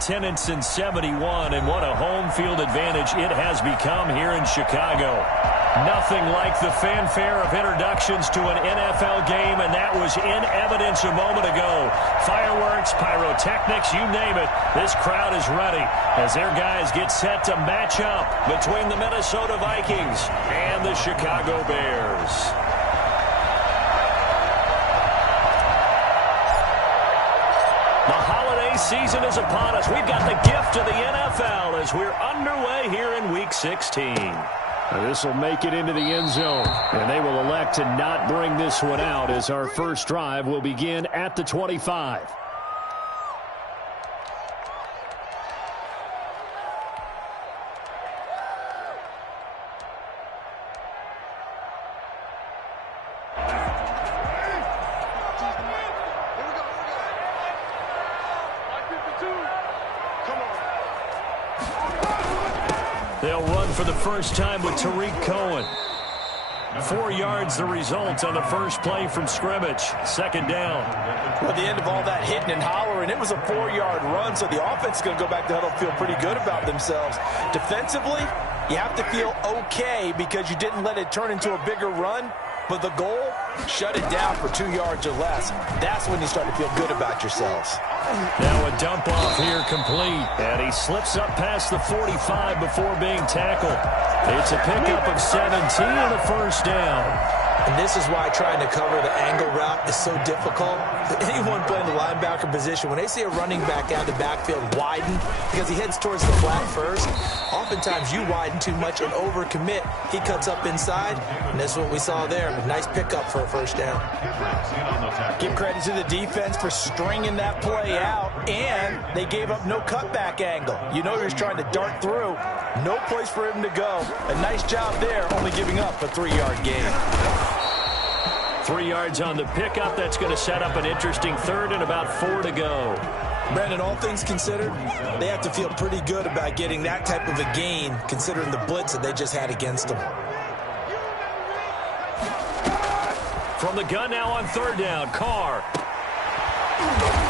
attendance since '71, and what a home field advantage it has become here in Chicago. Nothing like the fanfare of introductions to an NFL game, and that was in evidence a moment ago. Fireworks, pyrotechnics, you name it. This crowd is ready as their guys get set to match up between the Minnesota Vikings and the Chicago Bears. The holiday season is upon us. We've got the gift of the NFL as we're underway here in Week 16. This will make it into the end zone, and they will elect to not bring this one out as our first drive will begin at the 25. They'll run for the first time with Tariq Cohen. 4 yards the result on the first play from scrimmage. Second down. Well, at the end of all that hitting and hollering, it was a 4-yard run, so the offense is going to go back to huddle, feel pretty good about themselves. Defensively, you have to feel okay because you didn't let it turn into a bigger run. But the goal, shut it down for 2 yards or less. That's when you start to feel good about yourselves. Now a dump off here complete. And he slips up past the 45 before being tackled. It's a pickup of 17 and a first down. And this is why trying to cover the angle route is so difficult. Anyone playing the linebacker position, when they see a running back out the backfield widen because he heads towards the flat first, oftentimes you widen too much and overcommit. He cuts up inside, and that's what we saw there. A nice pickup for a first down. Give credit to the defense for stringing that play out, and they gave up no cutback angle. You know he was trying to dart through. No place for him to go. A nice job there, only giving up a 3-yard gain. 3 yards on the pickup. That's going to set up an interesting third and about 4 to go. Brandon, all things considered, they have to feel pretty good about getting that type of a gain considering the blitz that they just had against them. From the gun now on third down, Carr.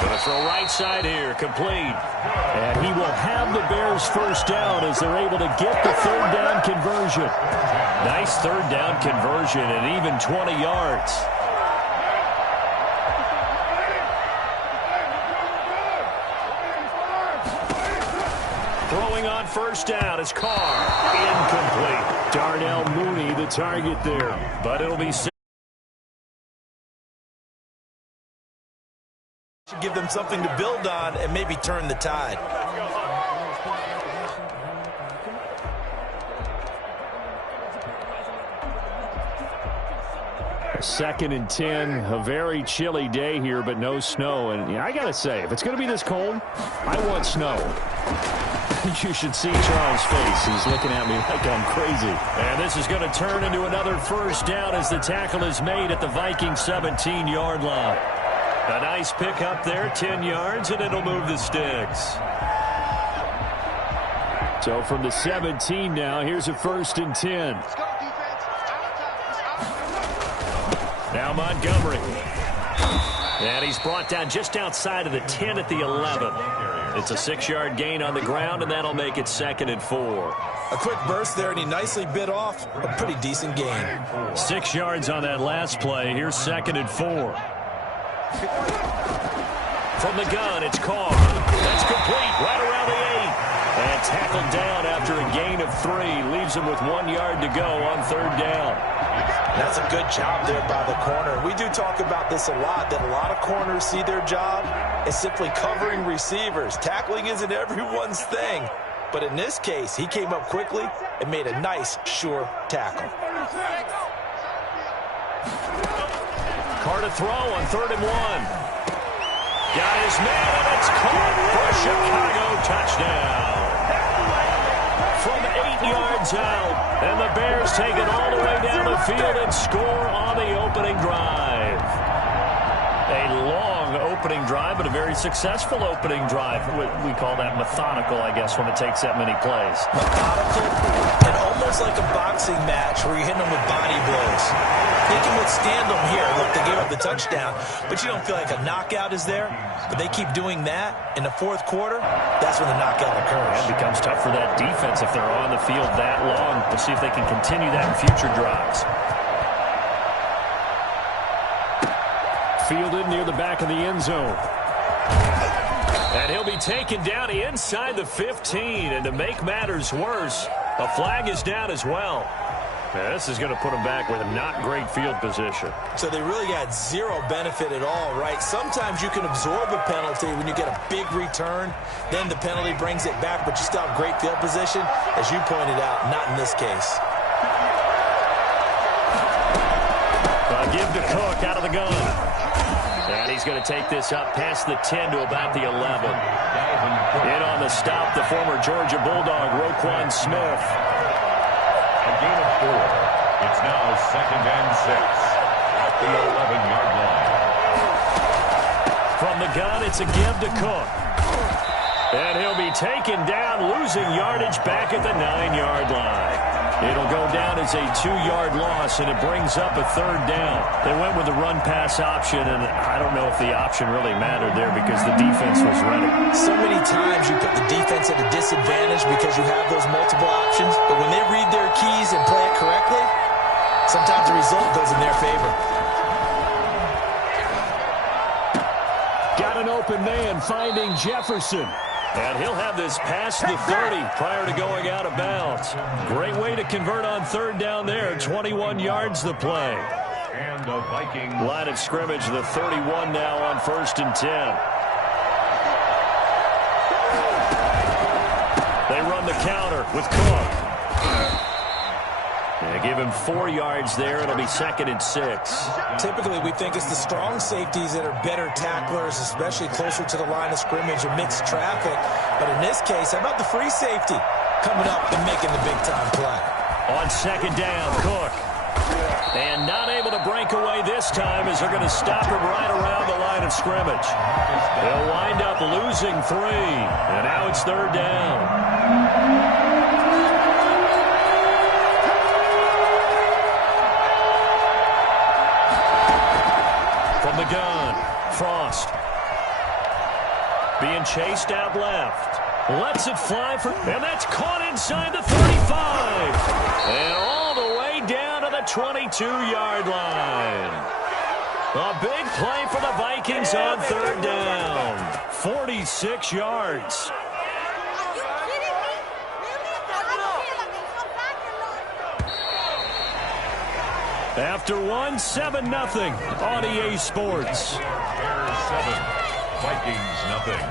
Going to throw right side here, complete. And he will have the Bears first down as they're able to get the third down conversion. Nice third down conversion and even 20 yards. Throwing on first down is Carr. Incomplete. Darnell Mooney the target there. But it'll be give them something to build on and maybe turn the tide. Second and 10, a very chilly day here, but no snow. And I got to say, if it's going to be this cold, I want snow. You should see Charles' face. He's looking at me like I'm crazy. And this is going to turn into another first down as the tackle is made at the Vikings 17-yard line. A nice pick up there, 10 yards, and it'll move the sticks. So from the 17 now, here's a first and 10. Now Montgomery. And he's brought down just outside of the 10 at the 11. It's a 6-yard gain on the ground, and that'll make it 2nd and 4. A quick burst there, and he nicely bit off a pretty decent gain. 6 yards on that last play. Here's 2nd and 4. From the gun, it's Carr. That's complete right around the 8. And tackled down after a gain of 3. Leaves him with 1 yard to go on third down. That's a good job there by the corner. We do talk about this a lot, that a lot of corners see their job as simply covering receivers. Tackling isn't everyone's thing. But in this case, he came up quickly and made a nice, sure tackle. Carr to throw on 3rd and 1. Got his man, and it's caught for a Chicago touchdown. From 8 yards out, and the Bears take it all the way down the field and score on the opening drive. A long long opening drive, but a very successful opening drive. We call that methodical, I guess, when it takes that many plays. Methodical and almost like a boxing match where you're hitting them with body blows. They can withstand them here. Look, they gave up the touchdown, but you don't feel like a knockout is there. But they keep doing that in the fourth quarter, that's when the knockout occurs. It becomes tough for that defense if they're on the field that long. We'll see if they can continue that in future drives. Fielded near the back of the end zone. And he'll be taken down inside the 15. And to make matters worse, a flag is down as well. Now, this is going to put them back with not great field position. So they really got zero benefit at all, right? Sometimes you can absorb a penalty when you get a big return. Then the penalty brings it back, but you still have great field position. As you pointed out, not in this case. Give to Cook out of the gun. And he's going to take this up past the 10 to about the 11. In on the stop, the former Georgia Bulldog, Roquan Smith. A gain of 4. It's now 2nd and 6 at the 11-yard line. From the gun, it's a give to Cook. And he'll be taken down, losing yardage back at the 9-yard line. It'll go down as a 2-yard loss, and it brings up a 3rd down. They went with the run-pass option, and I don't know if the option really mattered there because the defense was ready. So many times you put the defense at a disadvantage because you have those multiple options, but when they read their keys and play it correctly, sometimes the result goes in their favor. Got an open man finding Jefferson. And he'll have this past the 30 prior to going out of bounds. Great way to convert on 3rd down there. 21 yards the play. And the Vikings. Line of scrimmage, the 31 now on 1st and 10. They run the counter with Cook. They give him 4 yards there. It'll be 2nd and 6. Typically, we think it's the strong safeties that are better tacklers, especially closer to the line of scrimmage amidst traffic. But in this case, how about the free safety coming up and making the big-time play? On 2nd down, Cook. And not able to break away this time as they're going to stop him right around the line of scrimmage. They'll wind up losing 3. And now it's 3rd down. The gun, Frost. Being chased out left. Lets it fly for, and that's caught inside the 35. And all the way down to the 22-yard line. A big play for the Vikings on 3rd down. 46 yards. After 1, 7-0 on EA Sports. Bears 7, Vikings nothing.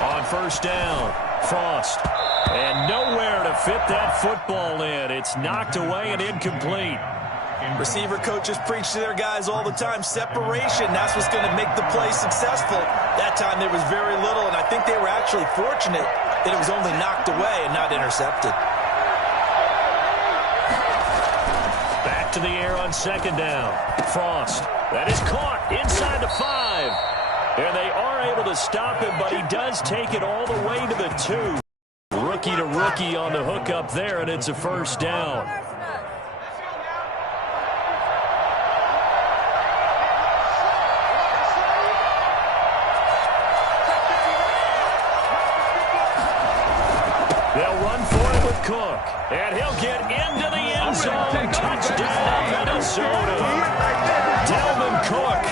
On 1st down, Frost. And nowhere to fit that football in. It's knocked away and incomplete. Receiver coaches preach to their guys all the time. Separation, that's what's going to make the play successful. That time there was very little, and I think they were actually fortunate that it was only knocked away and not intercepted. Back to the air on 2nd down. Frost. That is caught inside the 5. And they are able to stop him, but he does take it all the way to the 2. Rookie to rookie on the hook up there, and it's a 1st down. They'll run for it with Cook. And he'll get into the end zone. Touchdown, Minnesota. Dalvin Cook.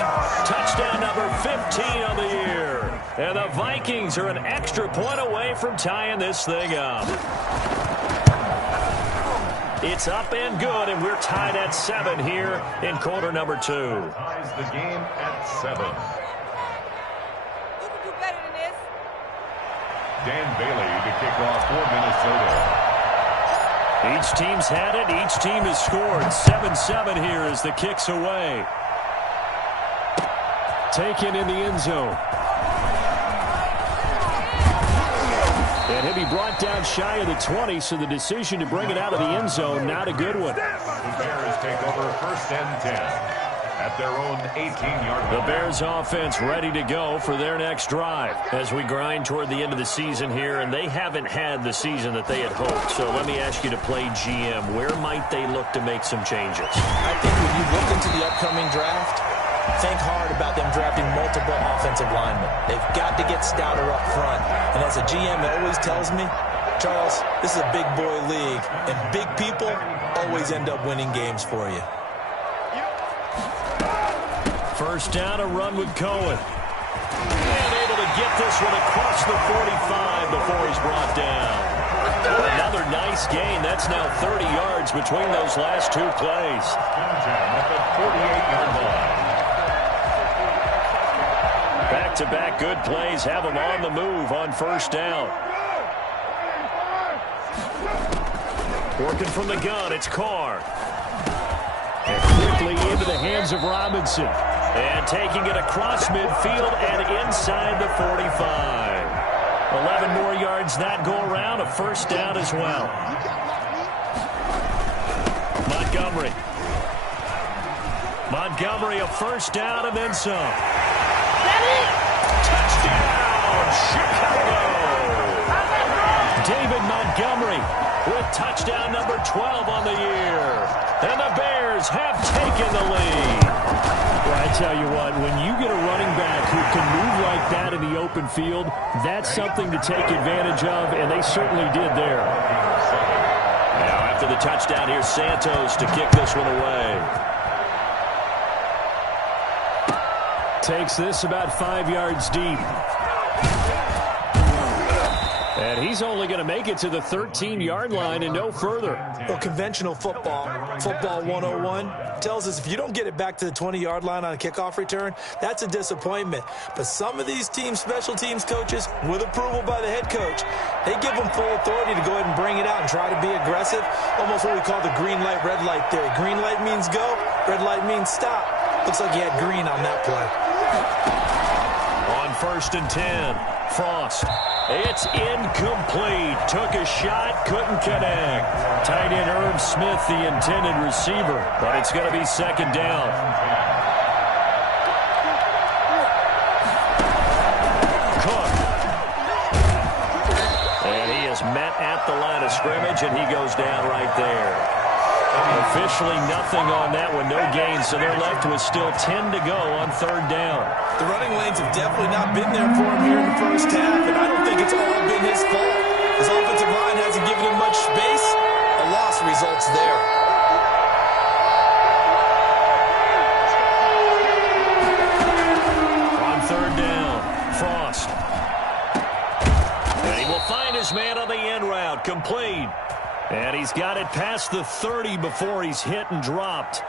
Touchdown number 15 on the year. And the Vikings are an extra point away from tying this thing up. It's up and good, and we're tied at 7 here in quarter number 2. Ties the game at 7. Dan Bailey to kick off for Minnesota. Each team's had it. Each team has scored. 7-7 here as the kick's away. Taken in the end zone. And he'll be brought down shy of the 20, so the decision to bring it out of the end zone, not a good one. The Bears take over 1st and 10 at their own 18-yard line. The Bears offense ready to go for their next drive as we grind toward the end of the season here, and they haven't had the season that they had hoped. So let me ask you to play GM. Where might they look to make some changes? I think when you look into the upcoming draft, think hard about them drafting multiple offensive linemen. They've got to get stouter up front. And as a GM, it always tells me, Charles, this is a big boy league, and big people always end up winning games for you. First down, a run with Cohen. And able to get this one across the 45 before he's brought down. Another nice gain. That's now 30 yards between those last two plays. At the 48-yard line. Back-to-back good plays have him on the move on first down. Working from the gun, it's Carr. And quickly into the hands of Robinson. And taking it across midfield and inside the 45. 11 more yards that go around, a first down as well. Montgomery, a first down and then some. Touchdown, Chicago! David Montgomery with touchdown number 12 on the year. And the Bears have taken the lead. Well, I tell you what, when you get a running back who can move like that in the open field, that's something to take advantage of, and they certainly did there. Now after the touchdown, here's Santos to kick this one away. Takes this about 5 yards deep. And he's only going to make it to the 13-yard line and no further. Well, conventional football 101, tells us if you don't get it back to the 20-yard line on a kickoff return, that's a disappointment. But some of these teams, special teams coaches, with approval by the head coach, they give them full authority to go ahead and bring it out and try to be aggressive. Almost what we call the green light, red light theory. Green light means go, red light means stop. Looks like he had green on that play. On 1st and 10, Frost. It's incomplete. Took a shot, couldn't connect. Tight end Irv Smith, the intended receiver, but it's going to be second down. Cook. And he is met at the line of scrimmage, and he goes down right there. Officially nothing on that one, no gain, so they're left with still 10 to go on third down. The running lanes have definitely not been there for him here in the first half, and I don't think it's all been his fault. His offensive line hasn't given him much space. A loss results there. On third down, Frost. And he will find his man on the end route, complete. And he's got it past the 30 before he's hit and dropped.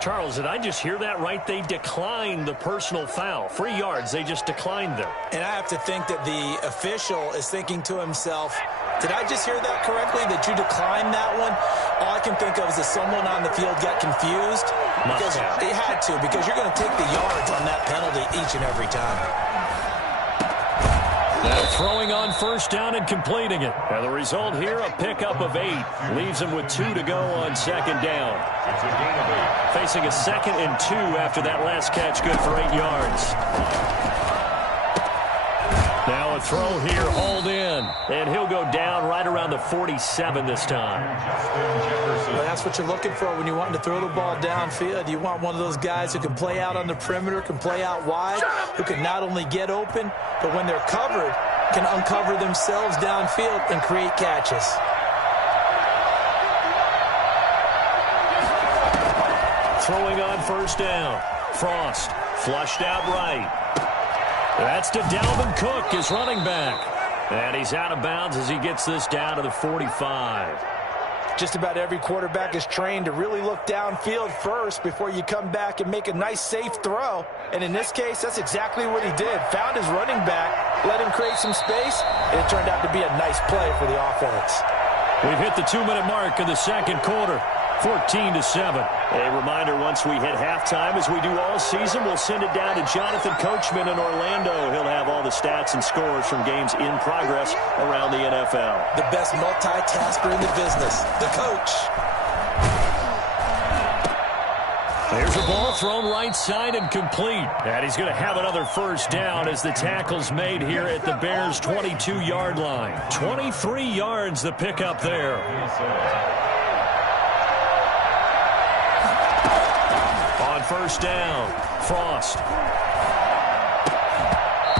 Charles, did I just hear that right? They declined the personal foul. 3 yards, they just declined them. And I have to think that the official is thinking to himself, did I just hear that correctly, that you declined that one? All I can think of is that someone on the field got confused. Because they had to, because you're going to take the yards on that penalty each and every time. Now throwing on first down and completing it. And the result here, a pickup of 8. Leaves him with 2 to go on second down. It's a gain of 8. Facing a 2nd and 2 after that last catch, good for 8 yards. Now a throw here, hauled in. And he'll go down right around the 47 this time. Well, that's what you're looking for when you want to throw the ball downfield. You want one of those guys who can play out on the perimeter, can play out wide, who can not only get open, but when they're covered, can uncover themselves downfield and create catches. Throwing on first down. Frost flushed out right. That's to Dalvin Cook, his running back. And he's out of bounds as he gets this down to the 45. Just about every quarterback is trained to really look downfield first before you come back and make a nice, safe throw. And in this case, that's exactly what he did. Found his running back, let him create some space, and it turned out to be a nice play for the offense. We've hit the 2-minute mark of the second quarter. 14-7. A reminder, once we hit halftime, as we do all season, we'll send it down to Jonathan Coachman in Orlando. He'll have all the stats and scores from games in progress around the NFL. The best multitasker in the business, the coach. There's a ball thrown right side and complete. And he's going to have another first down as the tackle's made here at the Bears' 22-yard line. 23 yards the pickup there. On first down, Frost.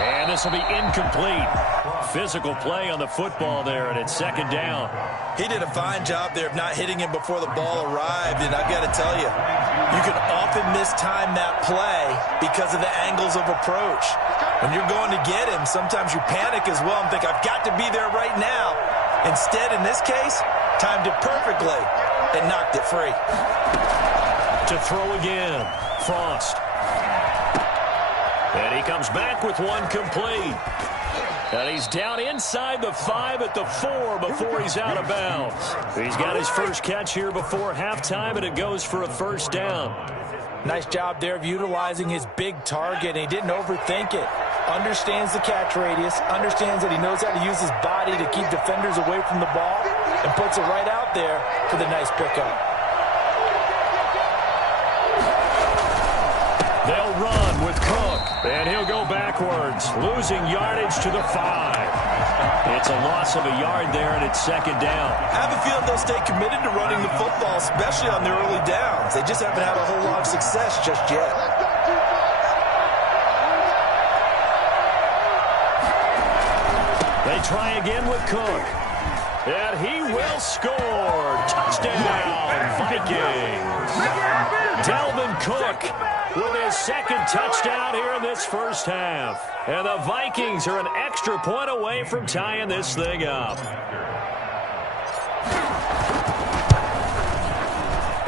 And this will be incomplete. Physical play on the football there, and it's second down. He did a fine job there of not hitting him before the ball arrived, and I've got to tell you, you can often mistime that play because of the angles of approach. When you're going to get him, sometimes you panic as well and think, I've got to be there right now. Instead, in this case, timed it perfectly and knocked it free. To throw again, Frost. And he comes back with one complete. And he's down inside the 5 at the 4 before he's out of bounds. He's got his first catch here before halftime, and it goes for a first down. Nice job there of utilizing his big target, and he didn't overthink it. Understands the catch radius, understands that he knows how to use his body to keep defenders away from the ball, and puts it right out there for the nice pickup. They'll run with Cook, and he'll go backwards, losing yardage to the 5. It's a loss of a yard there, and it's second down. I have a feeling they'll stay committed to running the football, especially on their early downs. They just haven't had a whole lot of success just yet. They try again with Cook, and he will score. Touchdown, Vikings. Dalvin Cook with his second touchdown here in this first half. And the Vikings are an extra point away from tying this thing up.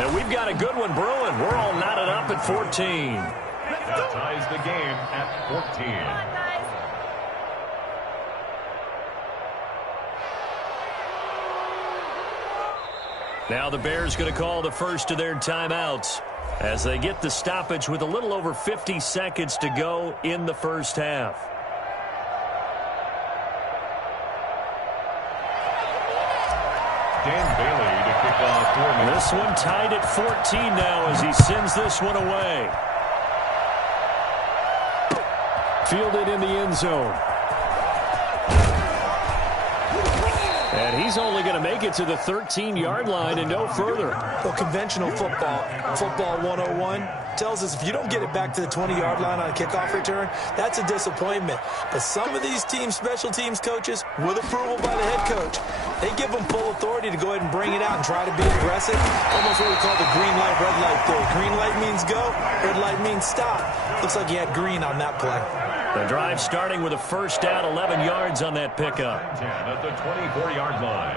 And we've got a good one brewing. We're all knotted up at 14. That ties the game at 14. Now the Bears going to call the first of their timeouts as they get the stoppage with a little over 50 seconds to go in the first half. Dan Bailey to kick off 4 minutes. This one tied at 14 now as he sends this one away. Fielded in the end zone. And he's only going to make it to the 13-yard line and no further. Well, conventional football 101, tells us if you don't get it back to the 20-yard line on a kickoff return, that's a disappointment. But some of these teams, special teams coaches, with approval by the head coach, they give them full authority to go ahead and bring it out and try to be aggressive. Almost what we call the green light, red light theory. Green light means go, red light means stop. Looks like he had green on that play. The drive starting with a first down, 11 yards on that pickup. 10 at the 24-yard line.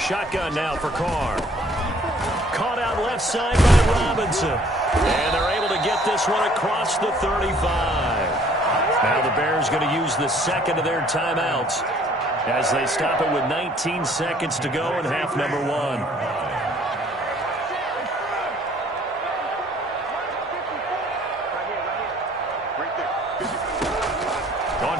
Shotgun now for Carr. Caught out left side by Robinson. And they're able to get this one across the 35. Now the Bears going to use the second of their timeouts as they stop it with 19 seconds to go in half number 1.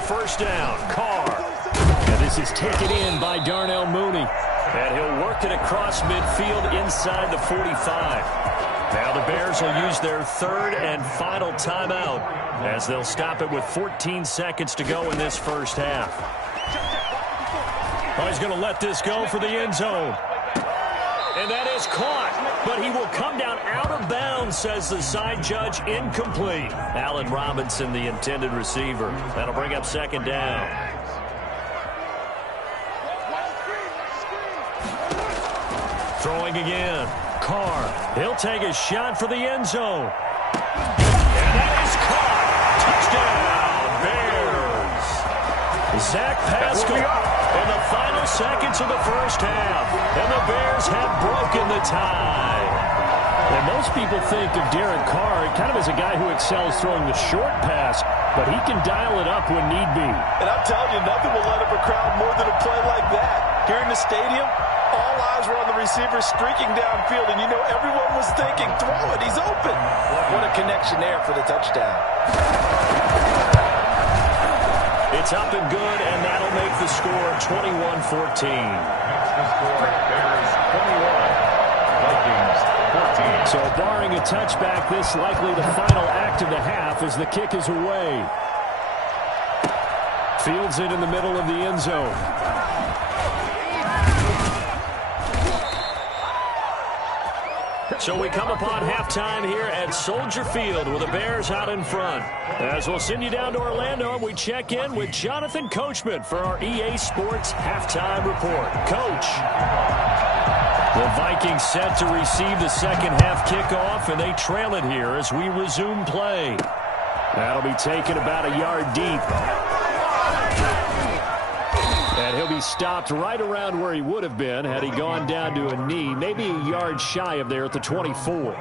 First down, Carr. And this is taken in by Darnell Mooney. And he'll work it across midfield inside the 45. Now the Bears will use their third and final timeout as they'll stop it with 14 seconds to go in this first half. Oh, he's going to let this go for the end zone. And that is caught, but he will come down out of bounds, says the side judge, incomplete. Allen Robinson, the intended receiver. That'll bring up second down. Throwing again. Carr. He'll take a shot for the end zone. And that is caught. Touchdown, Bears. Zach Pascal. In the final seconds of the first half, and the Bears have broken the tie. And most people think of Derek Carr kind of as a guy who excels throwing the short pass, but he can dial it up when need be. And I'm telling you, nothing will light up a crowd more than a play like that. Here in the stadium, All eyes were on the receiver streaking downfield, and you know everyone was thinking, throw it, he's open. What a connection there for the touchdown. It's up and good, and that'll make the score 21-14. Makes the score Bears 21, Vikings 14. So barring a touchback, this likely the final act of the half as the kick is away. Fields it in the middle of the end zone. So we come upon halftime here at Soldier Field with the Bears out in front. As we'll send you down to Orlando, and we check in with Jonathan Coachman for our EA Sports Halftime Report. Coach. The Vikings set to receive the second half kickoff, and they trail it here as we resume play. That'll be taken about a yard deep. And he'll be stopped right around where he would have been had he gone down to a knee, maybe a yard shy of there at the 24.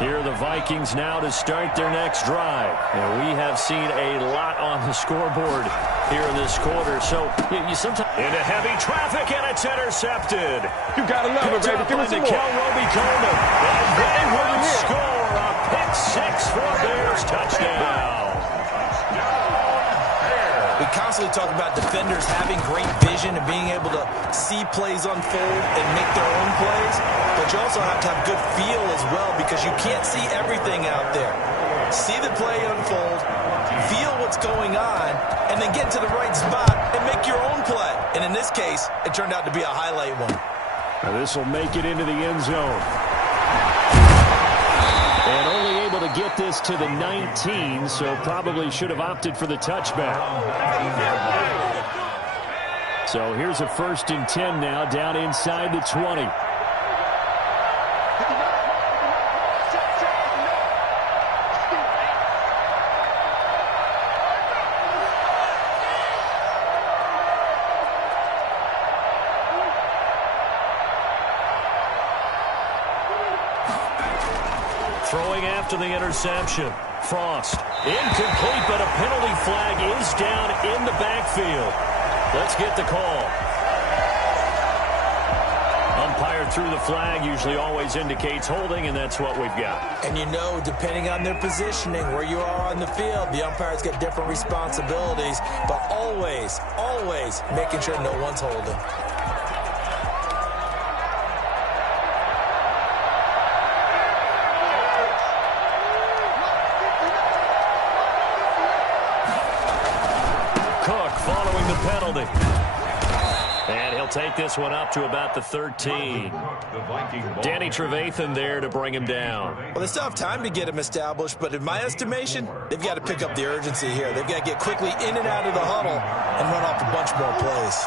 Here are the Vikings now to start their next drive. And we have seen a lot on the scoreboard here in this quarter. So you sometimes into heavy traffic, and it's intercepted. You gotta love it, baby. Give me some more. Roby Coleman. And they wouldn't score. A pick six for a Bears touchdown. We constantly talk about defenders having great vision and being able to see plays unfold and make their own plays. But you also have to have good feel as well, because you can't see everything out there. See the play unfold, feel what's going on, and then get to the right spot and make your own play. And in this case, it turned out to be a highlight one. Now this will make it into the end zone. And only able to get this to the 19, so probably should have opted for the touchback. So here's a 1st and 10 now, down inside the 20. Throwing after the interception. Frost. Incomplete, but a penalty flag is down in the backfield. Let's get the call. Umpire threw the flag, usually always indicates holding, and that's what we've got. And you know, depending on their positioning, where you are on the field, the umpire's got different responsibilities, but always, always making sure no one's holding. Penalty. And he'll take this one up to about the 13. Danny Trevathan there to bring him down. Well, they still have time to get him established, but in my estimation, they've got to pick up the urgency here. They've got to get quickly in and out of the huddle and run off a bunch more plays.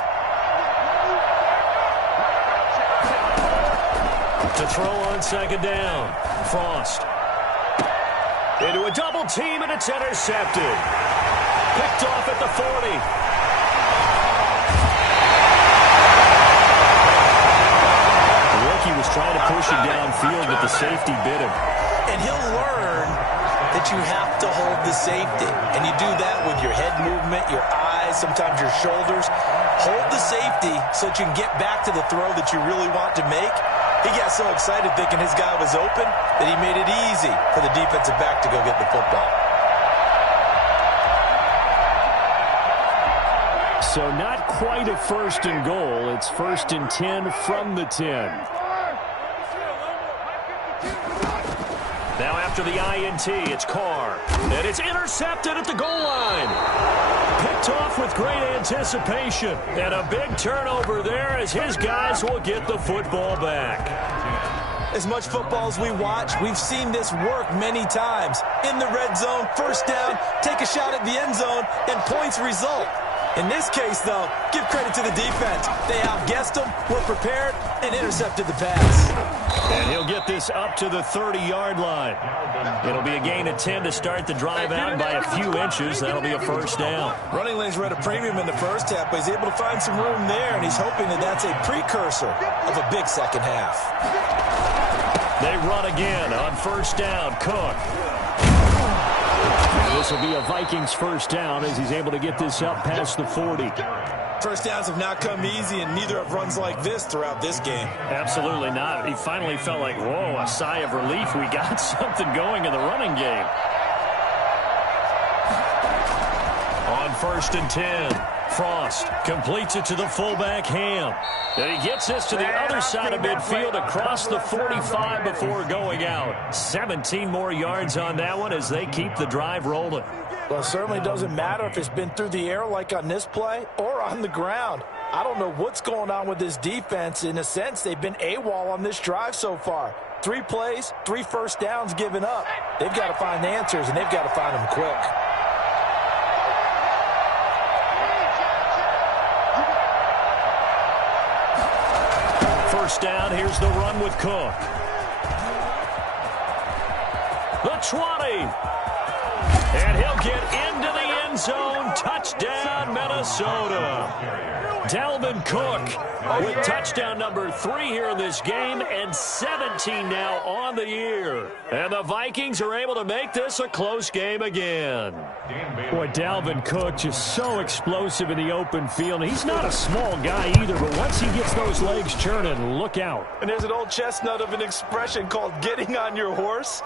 To throw on second down. Frost. Into a double team, and it's intercepted. Picked off at the 40. He was trying to push it downfield, but the safety bit him. And he'll learn that you have to hold the safety. And you do that with your head movement, your eyes, sometimes your shoulders. Hold the safety so that you can get back to the throw that you really want to make. He got so excited thinking his guy was open that he made it easy for the defensive back to go get the football. So not quite a 1st and goal. It's 1st and 10 from the 10. Now after the INT, it's Carr. And it's intercepted at the goal line. Picked off with great anticipation. And a big turnover there as his guys will get the football back. As much football as we watch, we've seen this work many times. In the red zone, 1st down, take a shot at the end zone, and points result. In this case, though, give credit to the defense. They outguessed them, were prepared, and intercepted the pass. And he'll get this up to the 30-yard line. It'll be a gain of 10 to start the drive out by a few inches. That'll be a 1st down. Running lanes were at a premium in the first half, but he's able to find some room there, and he's hoping that that's a precursor of a big second half. They run again on 1st down. Cook. And this will be a Vikings first down as he's able to get this up past the 40. First downs have not come easy, and neither have runs like this throughout this game. Absolutely not. He finally felt like, whoa, a sigh of relief. We got something going in the running game. On 1st and 10, Frost completes it to the fullback, Ham. And he gets this to the other side of midfield across the 45 before going out. 17 more yards on that one as they keep the drive rolling. Well, it certainly doesn't matter if it's been through the air like on this play or on the ground. I don't know what's going on with this defense. In a sense, they've been AWOL on this drive so far. 3 plays, 3 first downs given up. They've got to find answers, and they've got to find them quick. First down, here's the run with Cook. The 20. And he'll get into the end zone. Touchdown, Minnesota. Dalvin Cook with touchdown number 3 here in this game, and 17 now on the year. And the Vikings are able to make this a close game again. Boy, Dalvin Cook just so explosive in the open field. He's not a small guy either, but once he gets those legs churning, look out. And there's an old chestnut of an expression called getting on your horse.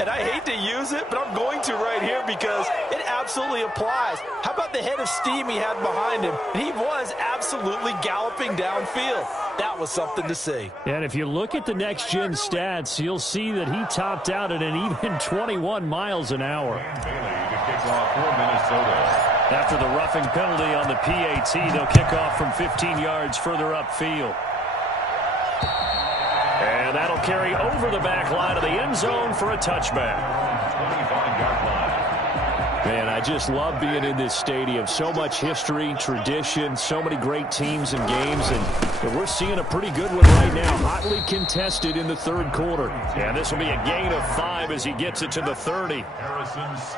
And I hate to use it, but I'm going to right here because it absolutely applies. How about the head of steam he had behind him? He was absolutely galloping downfield. That was something to see. And if you look at the next-gen stats, you'll see that he topped out at an even 21 miles an hour. After the roughing penalty on the PAT, they'll kick off from 15 yards further upfield. And that'll carry over the back line of the end zone for a touchback. 25-yard line. Man, I just love being in this stadium. So much history, tradition, so many great teams and games, and we're seeing a pretty good one right now. Hotly contested in the 3rd quarter. And this will be a gain of 5 as he gets it to the 30.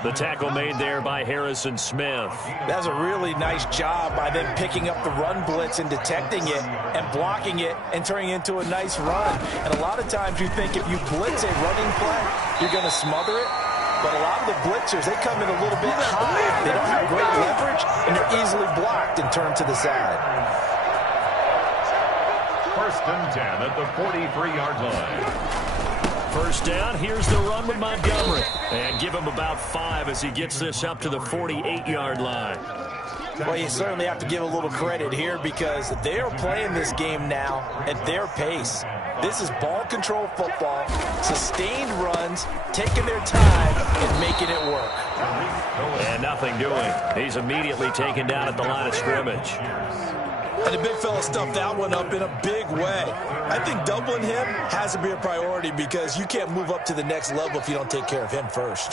The tackle made there by Harrison Smith. That's a really nice job by them picking up the run blitz and detecting it and blocking it and turning it into a nice run. And a lot of times you think if you blitz a running play, you're going to smother it. But a lot of the blitzers, they come in a little bit high. They don't have great leverage, and they're easily blocked and turned to the side. 1st and 10 at the 43-yard line. First down, here's the run with Montgomery. And give him about 5 as he gets this up to the 48-yard line. Well, you certainly have to give a little credit here because they are playing this game now at their pace. This is ball control football, sustained runs, taking their time and making it work. And nothing doing. He's immediately taken down at the line of scrimmage. And the big fella stuffed that one up in a big way. I think doubling him has to be a priority because you can't move up to the next level if you don't take care of him first.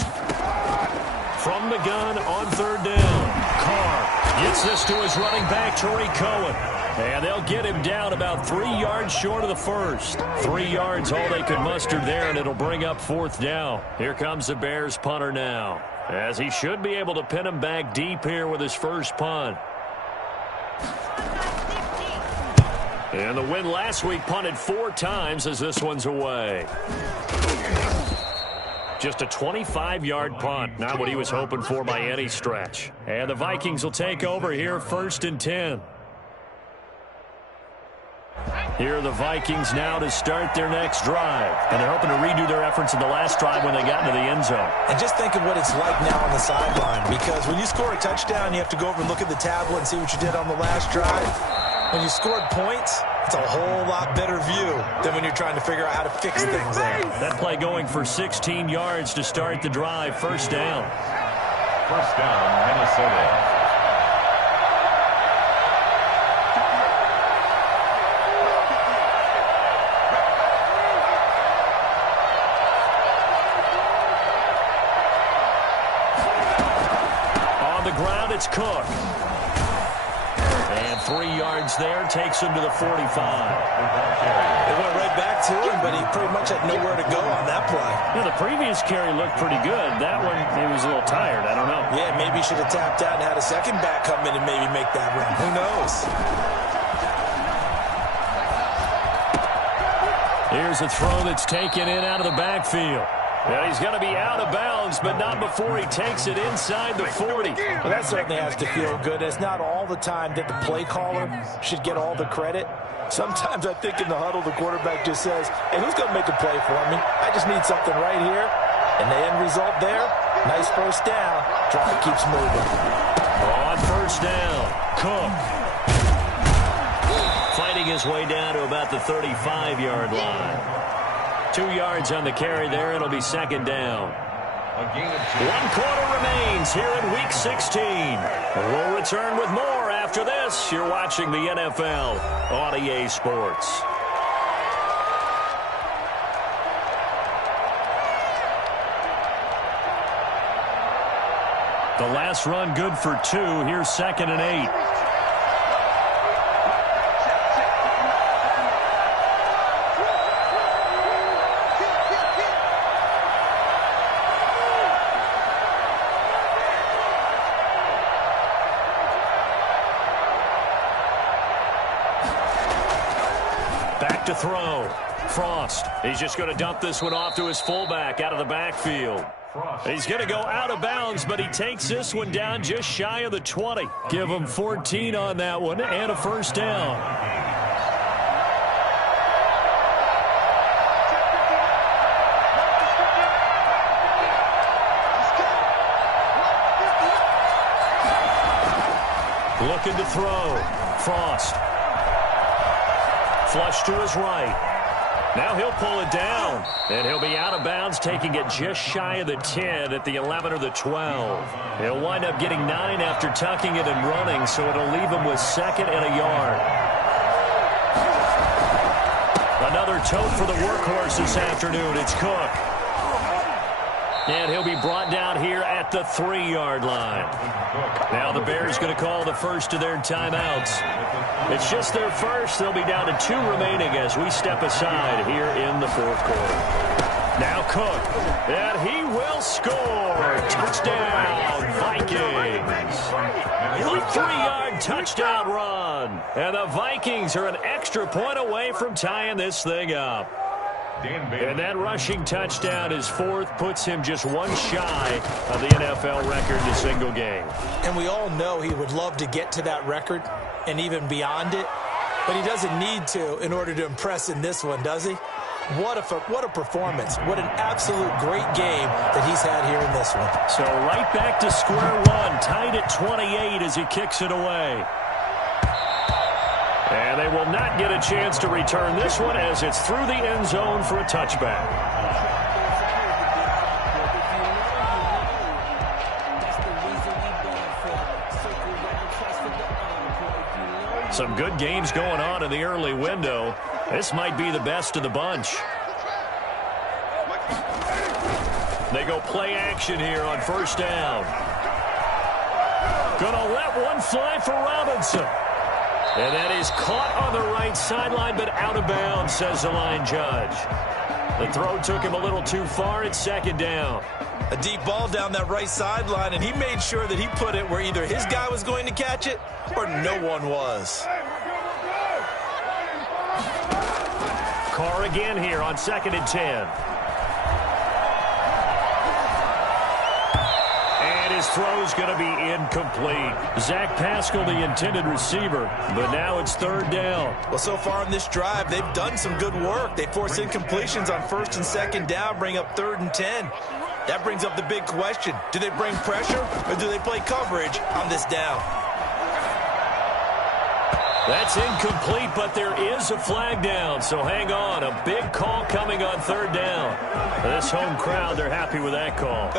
From the gun on 3rd down, Carr gets this to his running back, Tariq Cohen. And they'll get him down about 3 yards short of the first. 3 yards all they could muster there, and it'll bring up 4th down. Here comes the Bears punter now, as he should be able to pin him back deep here with his first punt. And the win last week punted 4 times as this one's away. Just a 25-yard punt, not what he was hoping for by any stretch. And the Vikings will take over here 1st and 10. Here are the Vikings now to start their next drive. And they're hoping to redo their efforts in the last drive when they got into the end zone. And just think of what it's like now on the sideline. Because when you score a touchdown, you have to go over and look at the tablet and see what you did on the last drive. When you scored points, it's a whole lot better view than when you're trying to figure out how to fix things there. That play going for 16 yards to start the drive. First down. First down, Minnesota. It's Cook. And 3 yards there takes him to the 45. It went right back to him, but he pretty much had nowhere to go on that play. Yeah, the previous carry looked pretty good. That one, he was a little tired. I don't know. Yeah, maybe he should have tapped out and had a second back come in and maybe make that run. Who knows? Here's a throw that's taken in out of the backfield. And he's going to be out of bounds, but not before he takes it inside the 40. Well, that certainly has to feel good. It's not all the time that the play caller should get all the credit. Sometimes I think in the huddle, the quarterback just says, hey, who's going to make a play for me? I just need something right here. And the end result there, nice first down. Drive keeps moving. On first down, Cook. Fighting his way down to about the 35-yard line. 2 yards on the carry there. It'll be second down. 1 quarter remains here in Week 16. We'll return with more after this. You're watching the NFL on EA Sports. The last run good for 2. Here's 2nd and 8. Back to throw. Frost. He's just going to dump this one off to his fullback out of the backfield. He's going to go out of bounds, but he takes this one down just shy of the 20. Give him 14 on that one and a first down. Looking to throw. Frost. Flush to his right. Now he'll pull it down, and he'll be out of bounds, taking it just shy of the 10 at the 11 or the 12. He'll wind up getting 9 after tucking it and running, so it'll leave him with 2nd and a yard. Another tote for the workhorse this afternoon. It's Cook. And he'll be brought down here at the 3-yard line. Now the Bears going to call the first of their timeouts. It's just their first. They'll be down to 2 remaining as we step aside here in the 4th quarter. Now Cook. And he will score. Touchdown, Vikings. A 3-yard touchdown run. And the Vikings are an extra point away from tying this thing up. And that rushing touchdown, his 4th, puts him just 1 shy of the NFL record in a single game. And we all know he would love to get to that record and even beyond it, but he doesn't need to in order to impress in this one, does he? What a performance. What an absolute great game that he's had here in this one. So right back to square one, tied at 28 as he kicks it away. And they will not get a chance to return this one as it's through the end zone for a touchback. Some good games going on in the early window. This might be the best of the bunch. They go play action here on first down. Gonna let one fly for Robinson. And that is caught on the right sideline, but out of bounds, says the line judge. The throw took him a little too far. It's 2nd down. A deep ball down that right sideline, and he made sure that he put it where either his guy was going to catch it or no one was. Carr again here on 2nd and 10. His throw's going to be incomplete. Zach Pascal, the intended receiver, but now it's 3rd down. Well, so far on this drive, they've done some good work. They force incompletions on 1st and 2nd down, bring up 3rd and 10. That brings up the big question. Do they bring pressure or do they play coverage on this down? That's incomplete, but there is a flag down, so hang on. A big call coming on 3rd down. This home crowd, they're happy with that call.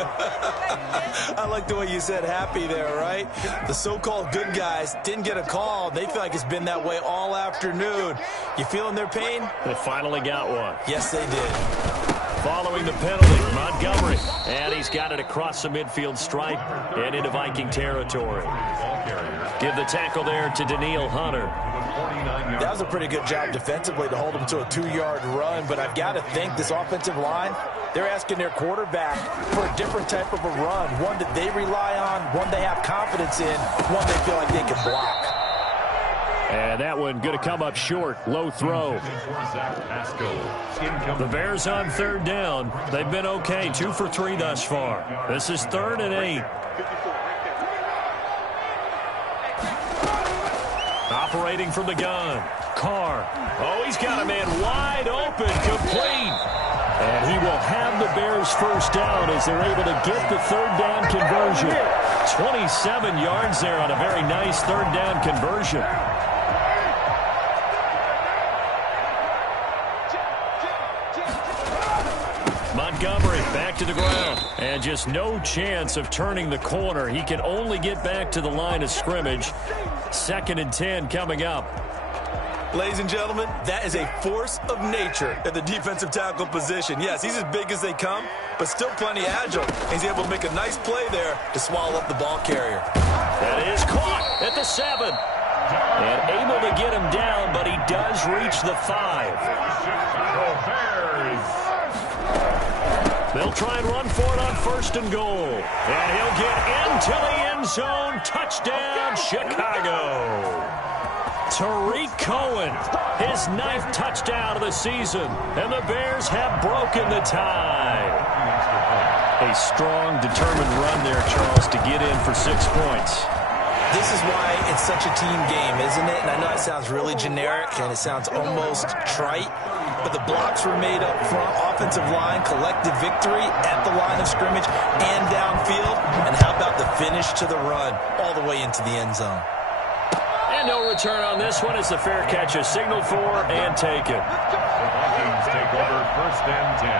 I like the way you said happy there, right? The so-called good guys didn't get a call. They feel like it's been that way all afternoon. You feeling their pain? They finally got one. Yes, they did. Following the penalty, Montgomery. And he's got it across the midfield stripe and into Viking territory. Give the tackle there to Daniil Hunter. That was a pretty good job defensively to hold him to a 2-yard run, but I've got to think this offensive line, they're asking their quarterback for a different type of a run, one that they rely on, one they have confidence in, one they feel like they can block. And that one going to come up short. Low throw. The Bears on third down. They've been okay. 2 for 3 thus far. This is 3rd and 8. Operating from the gun. Carr. Oh, he's got a man wide open. Complete. And he will have the Bears first down as they're able to get the third down conversion. 27 yards there on a very nice third down conversion. Montgomery back to the ground. And just no chance of turning the corner. He can only get back to the line of scrimmage. 2nd and 10 coming up. Ladies and gentlemen, that is a force of nature at the defensive tackle position. Yes, he's as big as they come, but still plenty agile. He's able to make a nice play there to swallow up the ball carrier. That is caught at the 7. And able to get him down, but he does reach the 5. They'll try and run for it on 1st and goal. And he'll get into the end zone. Touchdown, Chicago. Tariq Cohen, his 9th touchdown of the season. And the Bears have broken the tie. A strong, determined run there, Charles, to get in for 6 points. This is why it's such a team game, isn't it? And I know it sounds really generic and it sounds almost trite, but the blocks were made up front, offensive line, collective victory at the line of scrimmage and downfield. And how about the finish to the run all the way into the end zone? And no return on this one as the fair catch is signaled for and taken. The Vikings take over 1st and 10.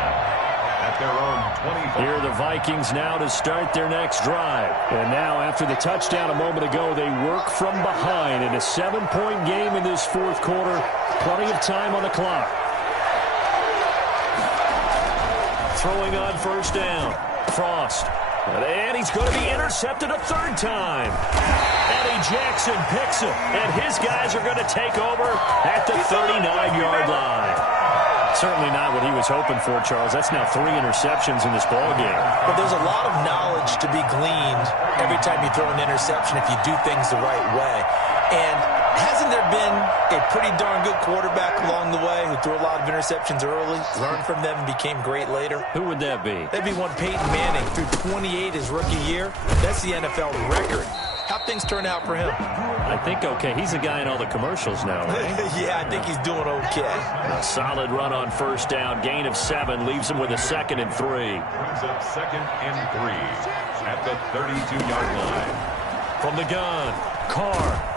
At their own 25. Here are the Vikings now to start their next drive. And now, after the touchdown a moment ago, they work from behind in a 7-point game in this 4th quarter. Plenty of time on the clock. Throwing on 1st down. Frost. And he's going to be intercepted a 3rd time. Eddie Jackson picks him. And his guys are going to take over at the 39-yard line. Certainly not what he was hoping for, Charles. That's now 3 interceptions in this ball game. But there's a lot of knowledge to be gleaned every time you throw an interception if you do things the right way. And hasn't there been a pretty darn good quarterback along the way who threw a lot of interceptions early, learned from them, and became great later? Who would that be? That'd be one Peyton Manning. Threw 28 his rookie year. That's the NFL record. How'd things turn out for him? I think okay. He's a guy in all the commercials now, right? Yeah, I think he's doing okay. A solid run on 1st down. Gain of 7 leaves him with a 2nd and 3. Brings up 2nd and 3 at the 32-yard line. From the gun, Carr.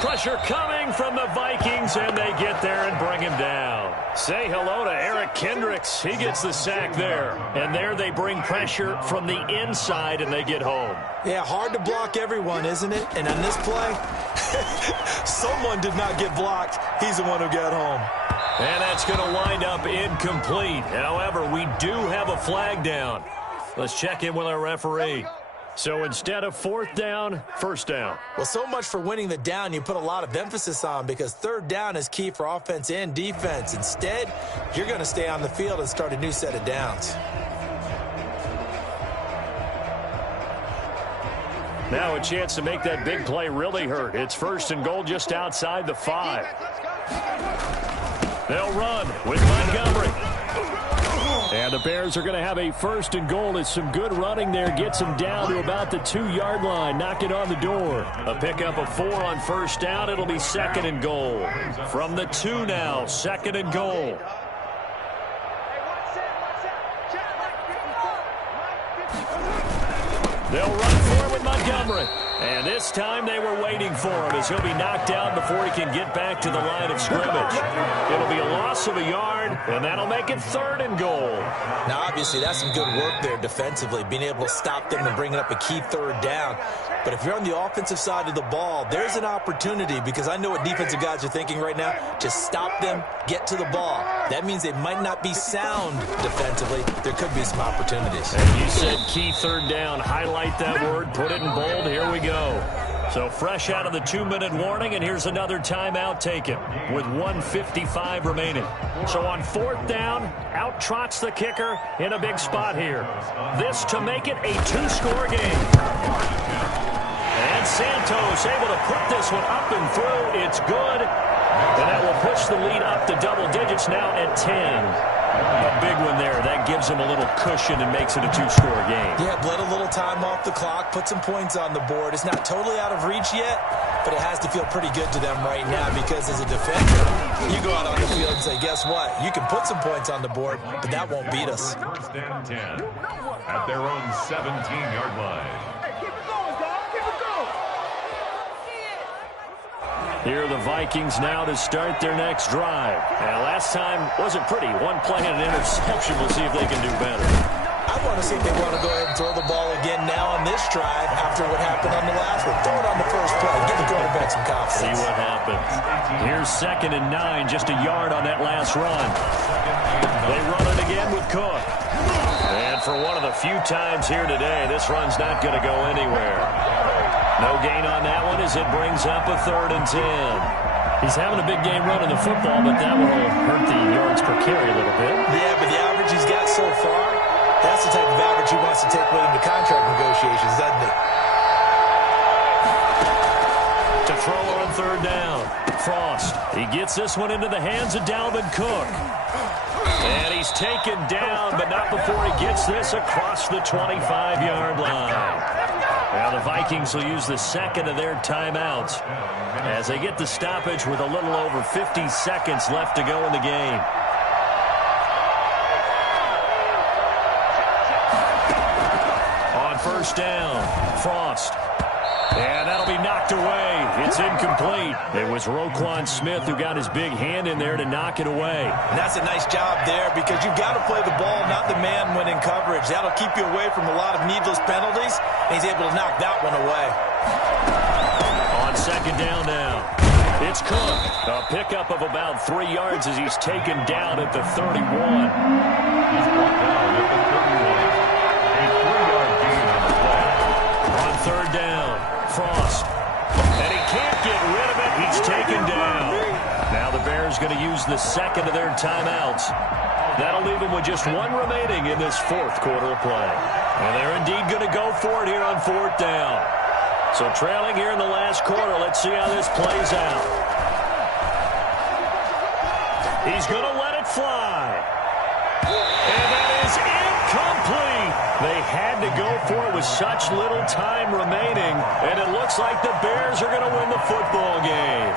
Pressure coming from the Vikings, and they get there and bring him down. Say hello to Eric Kendricks. He gets the sack there. And there they bring pressure from the inside, and they get home. Yeah, hard to block everyone, isn't it? And on this play, someone did not get blocked. He's the one who got home. And that's going to wind up incomplete. However, we do have a flag down. Let's check in with our referee. So instead of 4th down, 1st down. Well, so much for winning the down you put a lot of emphasis on because 3rd down is key for offense and defense. Instead, you're going to stay on the field and start a new set of downs. Now a chance to make that big play really hurt. It's 1st and goal just outside the 5. They'll run with Montgomery. And the Bears are going to have a 1st and goal. It's some good running there. Gets him down to about the 2-yard line. Knock it on the door. A pickup of 4 on 1st down. It'll be 2nd and goal. From the 2 now, 2nd and goal. They'll run for it with Montgomery. And this time they were waiting for him as he'll be knocked down before he can get back to the line of scrimmage. It'll be a loss of a yard, and that'll make it 3rd and goal. Now, obviously, that's some good work there defensively, being able to stop them and bringing up a key 3rd down. But if you're on the offensive side of the ball, there's an opportunity because I know what defensive guys are thinking right now. Just stop them, get to the ball. That means they might not be sound defensively. There could be some opportunities. And you said key 3rd down. Highlight that word. Put it in bold. Here we go. So fresh out of the 2-minute warning, and here's another timeout taken with 1:55 remaining. So on 4th down, out trots the kicker in a big spot here. This to make it a 2-score game. And And Santos able to put this one up and through. It's good. And that will push the lead up to double digits now at 10. A big one there. That gives them a little cushion and makes it a two-score game. Yeah, bled a little time off the clock, put some points on the board. It's not totally out of reach yet, but it has to feel pretty good to them right now because as a defender, you go out on the field and say, guess what? You can put some points on the board, but that won't beat us. First and 10 at their own 17-yard line. Here are the Vikings now to start their next drive. And last time wasn't pretty. One play and an interception. We'll see if they can do better. I want to see if they want to go ahead and throw the ball again now on this drive after what happened on the last one. Throw it on the first play. Give the quarterback some confidence. See what happens. Here's 2nd and 9, just a yard on that last run. They run it again with Cook. And for one of the few times here today, this run's not going to go anywhere. No gain on that one as it brings up a 3rd and 10. He's having a big game running the football, but that will hurt the yards per carry a little bit. Yeah, but the average he's got so far, that's the type of average he wants to take with him to contract negotiations, doesn't it? To throw on 3rd down. Frost. He gets this one into the hands of Dalvin Cook. And he's taken down, but not before he gets this across the 25-yard line. Now the Vikings will use the 2nd of their timeouts as they get the stoppage with a little over 50 seconds left to go in the game. On 1st down, Frost. And that'll be knocked away. It's incomplete. It was Roquan Smith who got his big hand in there to knock it away. And that's a nice job there because you've got to play the ball, not the man when in coverage. That'll keep you away from a lot of needless penalties, and he's able to knock that one away. On 2nd down now, it's Cook. A pickup of about 3 yards as he's taken down at the 31. He's brought down at the 31. A 3-yard gain on the play. On 3rd down, Frost. And he can't get rid of it. He's taken down. Now the Bears going to use the 2nd of their timeouts. That'll leave them with just 1 remaining in this 4th quarter of play. And they're indeed going to go for it here on 4th down. So trailing here in the last quarter. Let's see how this plays out. He's going to let it fly. And that is incomplete. They had to go for it with such little time remaining, and it looks like the Bears are going to win the football game.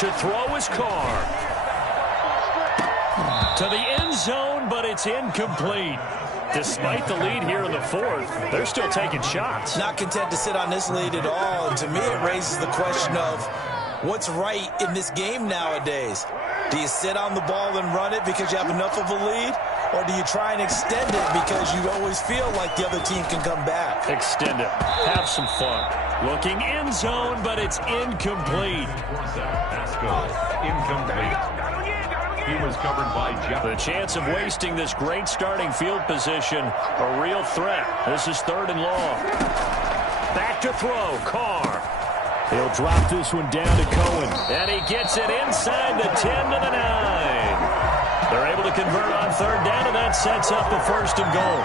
To throw is Carr. To the end zone, but it's incomplete. Despite the lead here in the 4th, they're still taking shots. Not content to sit on this lead at all, and to me it raises the question of what's right in this game nowadays. Do you sit on the ball and run it because you have enough of a lead, or do you try and extend it because you always feel like the other team can come back? Extend it. Have some fun. Looking end zone, but it's incomplete. Incomplete. He was covered by Jeff. The chance of wasting this great starting field position, a real threat. This is 3rd and long. Back to throw, Carr. He'll drop this one down to Cohen. And he gets it inside the 10 to the 9. They're able to convert on 3rd down, and that sets up a 1st and goal.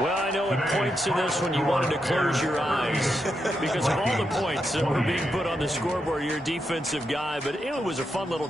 Well, I know at points in this one you wanted to close your eyes because of all the points that were being put on the scoreboard. You're a defensive guy, but it was a fun little